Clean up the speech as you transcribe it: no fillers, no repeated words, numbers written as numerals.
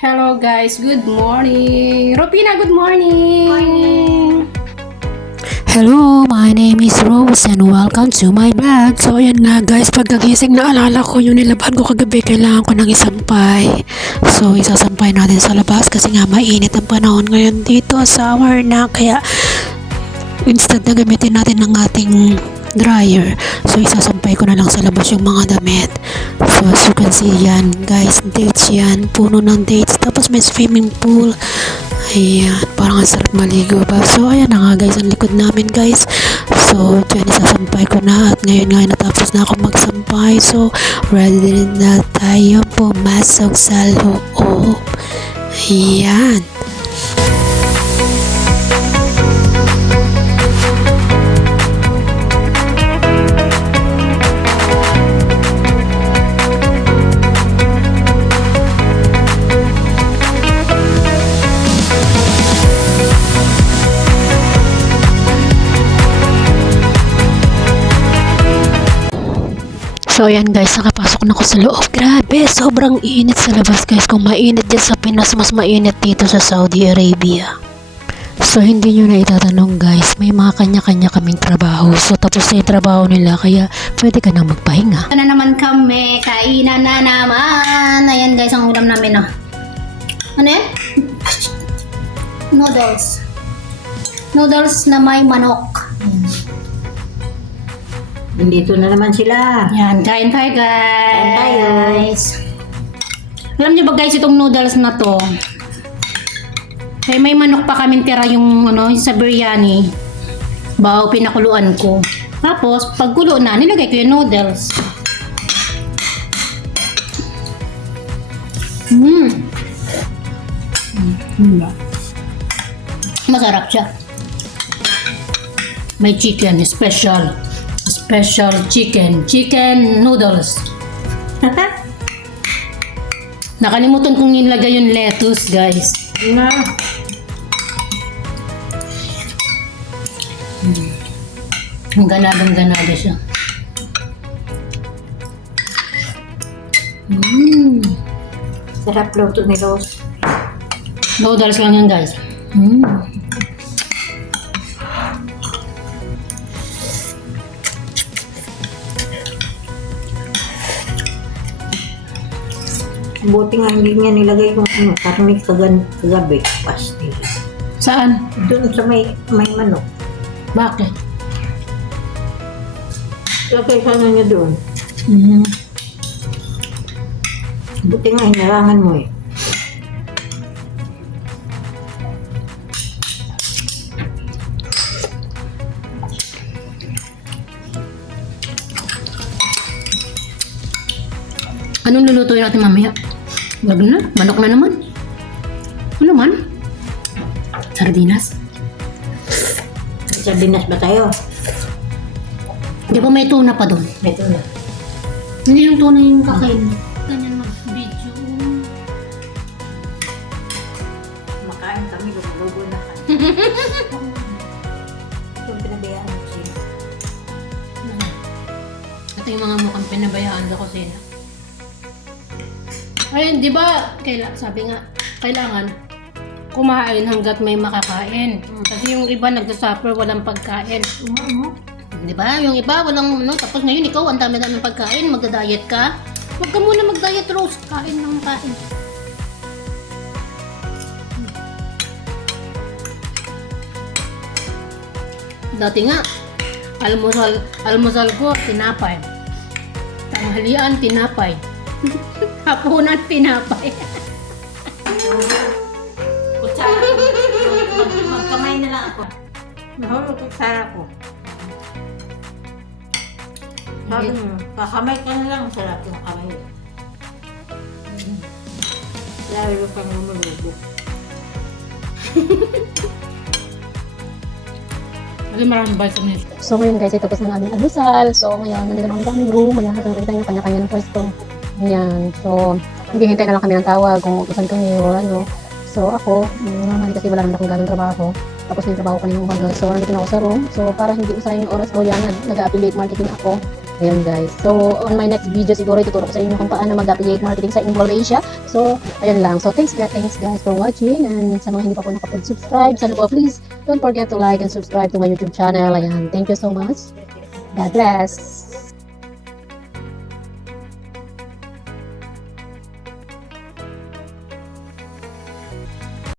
Hello guys, good morning. Ropina, good morning. Hello, my name is Rose and welcome to my vlog. So ayan nga guys, pagkagising naalala ko yung nilaban ko kagabi, kailangan ko ng isampay. So isasampay natin sa labas kasi nga mainit ang panahon ngayon dito, summer na, kaya instead na gamitin natin ng ating dryer, so isasampay ko na lang sa labas yung mga damit. So as you can see yan guys, dates yan, puno ng dates, tapos may swimming pool. Ayan, parang ang sarap maligo ba. So ayan na nga guys, ang likod namin guys. So dyan isasampay ko na, at ngayon nga natapos na ako magsampay. So ready na tayo pumasok sa loob. Ayan. So ayan guys, nakapasok na ako sa loob. Grabe, sobrang init sa labas guys. Kung mainit dyan sa Pinas, mas mainit dito sa Saudi Arabia. So hindi nyo na itatanong guys, may mga kanya-kanya kaming trabaho. So tapos na yung trabaho nila, kaya pwede ka na magpahinga. Ito na naman kami, kainan na naman. Ayan guys, ang ulam namin, oh. Ano yan? Noodles. Noodles na may manok. Nandito na naman sila. Yan, kain tayo guys. Alam niyo ba guys, itong noodles na to, may manok pa kaming tira yung yung sa biryani. Bago pinakuluan ko. Tapos, pagkulo na, nilagay ko yung noodles. Masarap siya. May chicken, special chicken noodles. Nakalimutan kong nilagay yung lettuce, guys. Na. Ang ganadang-ganada siya. Sarap luto ni Rose. Noodles lang yan, guys. Buti nga hindi niya nilagay yung karne kagabi. Pastil. Saan? Doon sa may manok. Bakit? Lagay sana niya doon. Buti nga hinarangan mo eh. Anong lulutuin natin mamaya? Wag na, manok na naman. Ano man? Sardinas. Sardinas ba tayo? Di ba may tuna pa doon? Ito na. Hindi yung tuna yung kakain. Ganyan mag-video. Makain kami, lumulobo na kami. Yung pinabayaan mo siya. Ito yung mga mukhang pinabayaan sa kusina. Ayun, di ba, sabi nga, kailangan kumain hanggat may makakain. Kasi yung iba nagsasuffer, walang pagkain. Di ba? Yung iba, walang tapos ngayon ikaw, ang dami-dami pagkain, magda-diet ka. Huwag ka muna mag-diet, Rose. Kain ng kain. Dati nga, almusal ko, tinapay. Tanghalian, tinapay. Hapunan, tinapay. Kutsara. Magkamay na lang ako. Nahulog kutsara ko. Sabi mo, kakamay ka na lang. Sarap yung kamay. Lalo kang lumulubo. Kasi maraming vitamins. So ngayon guys, tapos na aming almusal. So ngayon, nandito naman kami room. Ayan, nakakita yung kanya-kanya ng pwesto. Ayan, so hintay na lang kami ng tawag kung utusan kami o ano. So ako, naman kasi wala naman akong ganong trabaho. Tapos yung trabaho ko kanina umaga. So nandito na ako sa room. So para hindi usayang yung oras ko, yan, nag-affiliate marketing ako. Ayan guys. So, on my next video siguro ituturo ko sa inyo kung paano mag-affiliate marketing sa Indonesia. So, ayan lang. So, thanks guys for watching. And sa mga hindi pa po nakapag-subscribe, sana po please don't forget to like and subscribe to my YouTube channel. Ayan. Thank you so much. God bless.